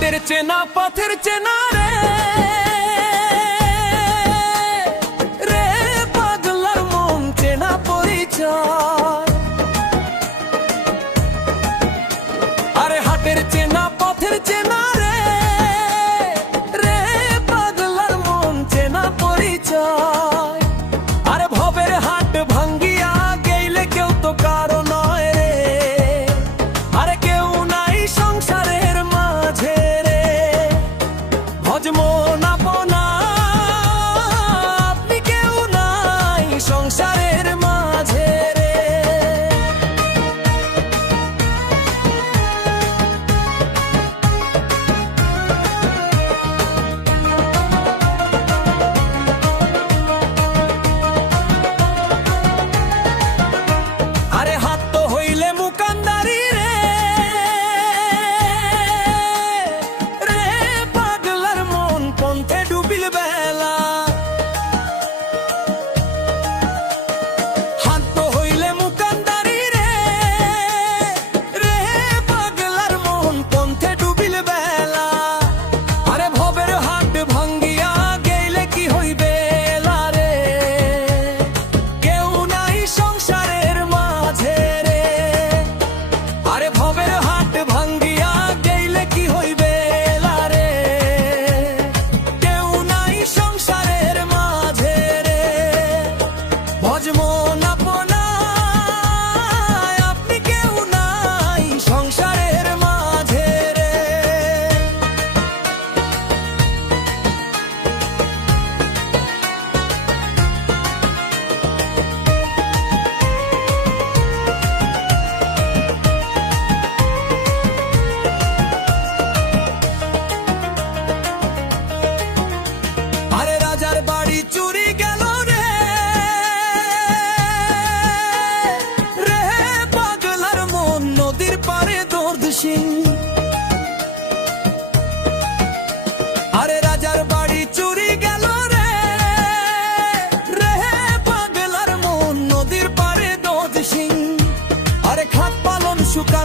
বাটের চেনা পথের চেনা রে।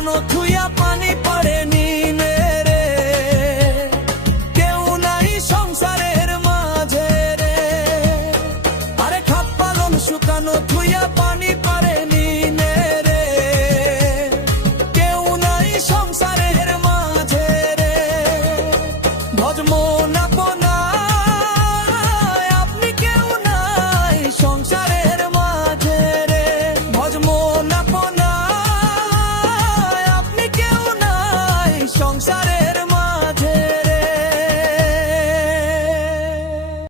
থুয়া পানি পড়ে নিনে রে। কেউ নাই সংসারের মাঝে রে। আরে খাপ পালন শুকানো থুয়া পানি